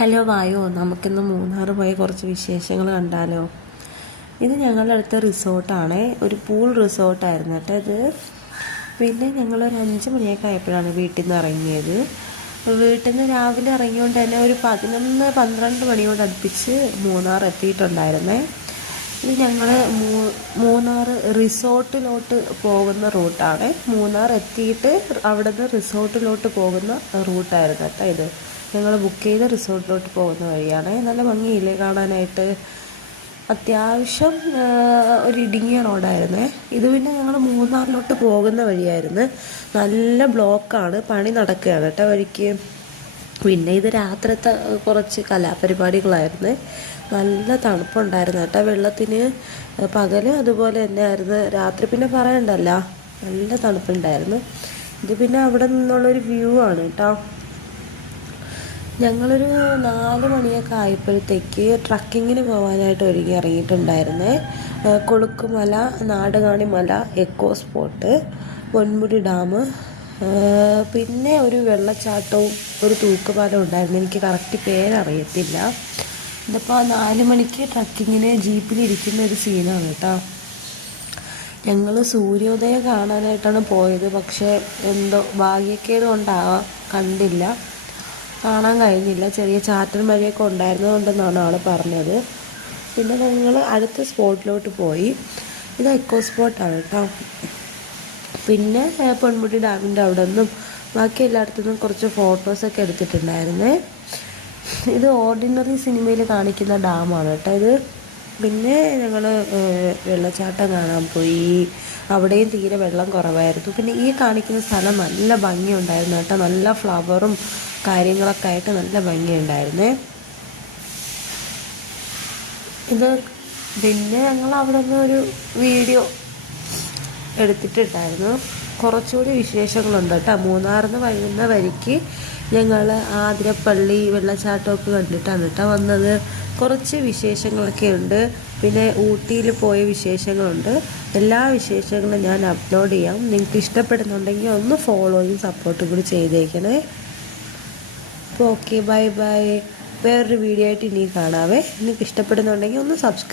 Hello വായോ, നമുക്കിന്ന് മൂന്നാർ പോയ കുറച്ച് വിശേഷങ്ങൾ കണ്ടാലോ. ഇത് ഞങ്ങളുടെ അടുത്ത റിസോർട്ടാണ്, ഒരു പൂൾ റിസോർട്ടായിരുന്നു കേട്ടോ ഇത്. പിന്നെ ഞങ്ങളൊരു 5 മണിയൊക്കെ ആയപ്പോഴാണ് വീട്ടിൽ നിന്ന് ഇറങ്ങിയത്. വീട്ടിൽ നിന്ന് രാവിലെ ഇറങ്ങിയോണ്ട് തന്നെ ഒരു 11-12 മണിയോട് അടുപ്പിച്ച് മൂന്നാർ എത്തിയിട്ടുണ്ടായിരുന്നേ. ഇത് ഞങ്ങൾ മൂന്നാർ റിസോർട്ടിലോട്ട് പോകുന്ന റൂട്ടാണ്. മൂന്നാർ എത്തിയിട്ട് അവിടെ നിന്ന് റിസോർട്ടിലോട്ട് പോകുന്ന റൂട്ടായിരുന്നു കേട്ടോ ഇത്. ഞങ്ങൾ ബുക്ക് ചെയ്ത റിസോർട്ടിലോട്ട് പോകുന്ന വഴിയാണ്. നല്ല ഭംഗിയില്ലേ കാണാനായിട്ട്. അത്യാവശ്യം ഒരു ഇടുങ്ങിയ റോഡായിരുന്നേ ഇത്. പിന്നെ ഞങ്ങൾ മൂന്നാറിലോട്ട് പോകുന്ന വഴിയായിരുന്നു. നല്ല ബ്ലോക്കാണ്, പണി നടക്കുകയാണ് കേട്ടോ വഴിക്ക്. പിന്നെ ഇത് രാത്രിത്തെ കുറച്ച് കലാപരിപാടികളായിരുന്നു. നല്ല തണുപ്പുണ്ടായിരുന്നു കേട്ടോ വെള്ളത്തിന്. പകല് അതുപോലെ തന്നെ ആയിരുന്നു, രാത്രി പിന്നെ പറയണ്ടല്ലോ, നല്ല തണുപ്പുണ്ടായിരുന്നു. ഇത് പിന്നെ അവിടെ നിന്നുള്ളൊരു വ്യൂ ആണ് കേട്ടോ. ഞങ്ങളൊരു 4 മണിയൊക്കെ ആയപ്പോഴത്തേക്ക് ട്രക്കിങ്ങിന് പോകാനായിട്ട് ഒരുങ്ങി ഇറങ്ങിയിട്ടുണ്ടായിരുന്നേ. കൊളുക്കുമല, നാടുകാണി മല, എക്കോ സ്പോട്ട്, പൊന്മുടി ഡാം, പിന്നെ ഒരു വെള്ളച്ചാട്ടവും ഒരു തൂക്കുപാലം ഉണ്ടായിരുന്നു. എനിക്ക് കറക്റ്റ് പേരറിയത്തില്ല. ഇതിപ്പോൾ 4 മണിക്ക് ട്രക്കിങ്ങിന് ജീപ്പിലിരിക്കുന്ന ഒരു സീനാണ് കേട്ടോ. ഞങ്ങൾ സൂര്യോദയം കാണാനായിട്ടാണ് പോയത്. പക്ഷേ എന്തോ ഭാഗ്യക്കേട് കൊണ്ടാവാം കണ്ടില്ല, കാണാൻ കഴിഞ്ഞില്ല. ചെറിയ ചാറ്റൽ മഴയൊക്കെ ഉണ്ടായിരുന്നതുകൊണ്ടെന്നാണ് ആൾ പറഞ്ഞത്. പിന്നെ ഞങ്ങൾ അടുത്ത സ്പോട്ടിലോട്ട് പോയി. ഇത് എക്കോ സ്പോട്ടാണ് കേട്ടോ. പിന്നെ പൊന്മുടി ഡാമിൻ്റെ അവിടെ നിന്നും ബാക്കി എല്ലായിടത്തു നിന്നും കുറച്ച് ഫോട്ടോസൊക്കെ എടുത്തിട്ടുണ്ടായിരുന്നേ. ഇത് ഓർഡിനറി സിനിമയിൽ കാണിക്കുന്ന ഡാമാണ് കേട്ടോ ഇത്. പിന്നെ ഞങ്ങൾ വെള്ളച്ചാട്ടം കാണാൻ പോയി. അവിടെയും തീരെ വെള്ളം കുറവായിരുന്നു. പിന്നെ ഈ കാണിക്കുന്ന സ്ഥലം നല്ല ഭംഗിയുണ്ടായിരുന്നു കേട്ടോ. നല്ല ഫ്ലവറും കാര്യങ്ങളൊക്കെ ആയിട്ട് നല്ല ഭംഗിയുണ്ടായിരുന്നേ ഇത്. പിന്നെ ഞങ്ങൾ അവിടെ നിന്ന് ഒരു വീഡിയോ എടുത്തിട്ടുണ്ടായിരുന്നു. കുറച്ചുകൂടി വിശേഷങ്ങളുണ്ട് കേട്ടോ. മൂന്നാറിൽ നിന്ന് വരുന്ന വഴിക്ക് ഞങ്ങൾ ആതിരപ്പള്ളി വെള്ളച്ചാട്ടമൊക്കെ കണ്ടിട്ടാണ് കേട്ടോ വന്നത്. കുറച്ച് വിശേഷങ്ങളൊക്കെ ഉണ്ട്. പിന്നെ ഊട്ടിയിൽ പോയ വിശേഷങ്ങളുണ്ട്. എല്ലാ വിശേഷങ്ങളും ഞാൻ അപ്ലോഡ് ചെയ്യാം. നിങ്ങൾക്ക് ഇഷ്ടപ്പെടുന്നുണ്ടെങ്കിൽ ഒന്ന് ഫോളോയും സപ്പോർട്ടും കൂടി ചെയ്തേക്കണേ. അപ്പോൾ ഓക്കെ, ബൈ ബൈ. വേറൊരു വീഡിയോ ആയിട്ട് ഇനി കാണാവേ. നിങ്ങൾക്ക് ഇഷ്ടപ്പെടുന്നുണ്ടെങ്കിൽ ഒന്ന് സബ്സ്ക്രൈബ്